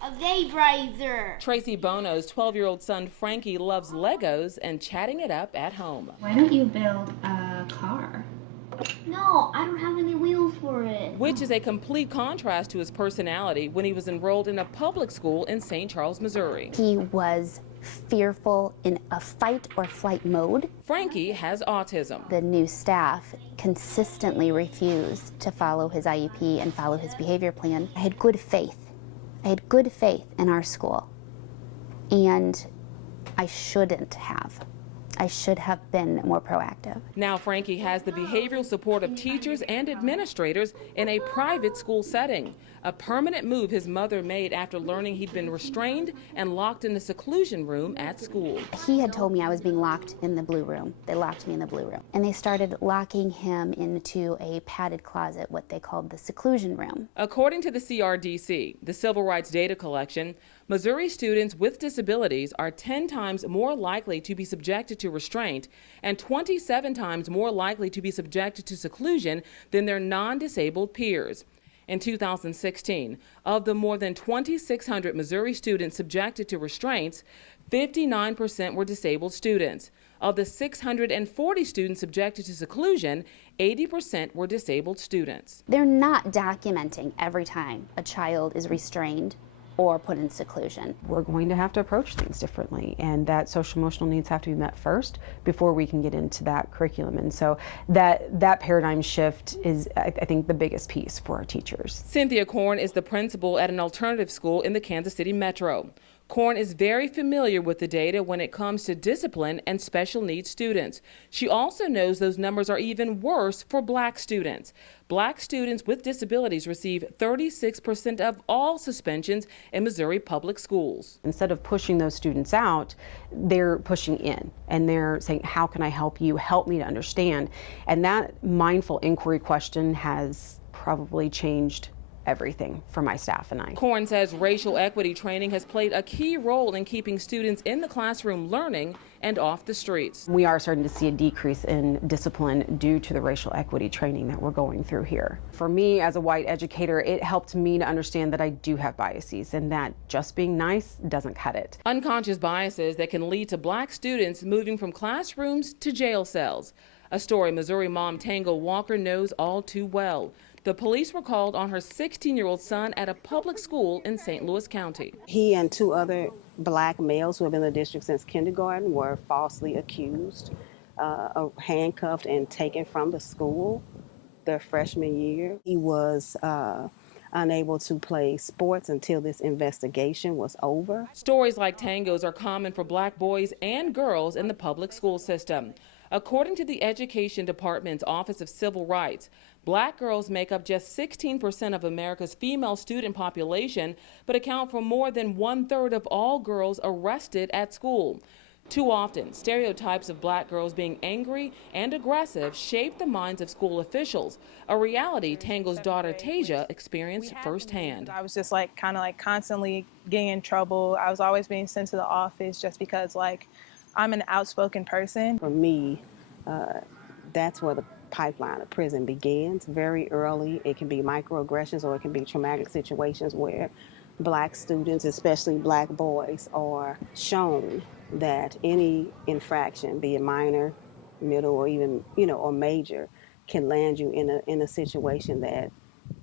A vaporizer. Tracy Bono's 12-year-old son Frankie loves Legos and chatting it up at home. Why don't you build a car? No, I don't have any wheels for it. Which is a complete contrast to his personality when he was enrolled in a public school in St. Charles, Missouri. He was fearful, in a fight or flight mode. Frankie has autism. The new staff consistently refused to follow his IEP and follow his behavior plan. I had good faith. I had good faith in our school, and I shouldn't have. I should have been more proactive. Now Frankie has the behavioral support of teachers and administrators in a private school setting, a permanent move his mother made after learning he'd been restrained and locked in the seclusion room at school. He had told me I was being locked in the blue room. They locked me in the blue room. And they started locking him into a padded closet, what they called the seclusion room. According to the CRDC, the Civil Rights Data Collection, Missouri students with disabilities are 10 times more likely to be subjected to restraint and 27 times more likely to be subjected to seclusion than their non-disabled peers. In 2016, of the more than 2,600 Missouri students subjected to restraints, 59% were disabled students. Of the 640 students subjected to seclusion, 80% were disabled students. They're not documenting every time a child is restrained or put in seclusion. We're going to have to approach things differently, and that social emotional needs have to be met first before we can get into that curriculum. And so that paradigm shift is, I think, the biggest piece for our teachers. Cynthia Korn is the principal at an alternative school in the Kansas City Metro. Korn is very familiar with the data when it comes to discipline and special needs students. She also knows those numbers are even worse for Black students. Black students with disabilities receive 36% of all suspensions in Missouri public schools. Instead of pushing those students out, they're pushing in, and they're saying, how can I help you? Help me to understand. And that mindful inquiry question has probably changed everything for my staff and I. Korn says racial equity training has played a key role in keeping students in the classroom learning and off the streets. We are starting to see a decrease in discipline due to the racial equity training that we're going through here. For me, as a white educator, it helped me to understand that I do have biases and that just being nice doesn't cut it. Unconscious biases that can lead to Black students moving from classrooms to jail cells. A story Missouri mom Tango Walker knows all too well. The police were called on her 16-year-old son at a public school in St. Louis County. He and two other Black males who have been in the district since kindergarten were falsely accused, handcuffed and taken from the school their freshman year. He was unable to play sports until this investigation was over. Stories like Tango's are common for Black boys and girls in the public school system. According to the Education Department's Office of Civil Rights, Black girls make up just 16% of America's female student population, but account for more than 1/3 of all girls arrested at school. Too often, stereotypes of Black girls being angry and aggressive shape the minds of school officials, a reality Tango's daughter Tasia experienced firsthand. I was just kind of constantly getting in trouble. I was always being sent to the office just because I'm an outspoken person. For me, that's where the pipeline of prison begins very early. It can be microaggressions or it can be traumatic situations where Black students, especially Black boys, are shown that any infraction, be it minor, middle, or even, or major, can land you in a situation that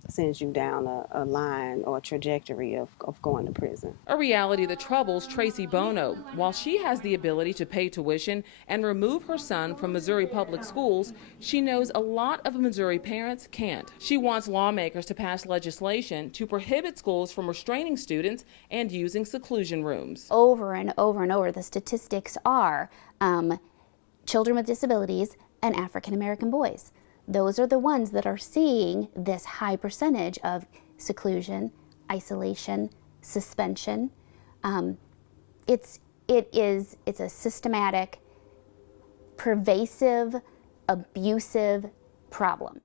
sends you down a line or a trajectory of going to prison. A reality that troubles Tracy Bono. While she has the ability to pay tuition and remove her son from Missouri public schools, she knows a lot of Missouri parents can't. She wants lawmakers to pass legislation to prohibit schools from restraining students and using seclusion rooms. Over and over and over, the statistics are children with disabilities and African American boys. Those are the ones that are seeing this high percentage of seclusion, isolation, suspension. It's a systematic, pervasive, abusive problem.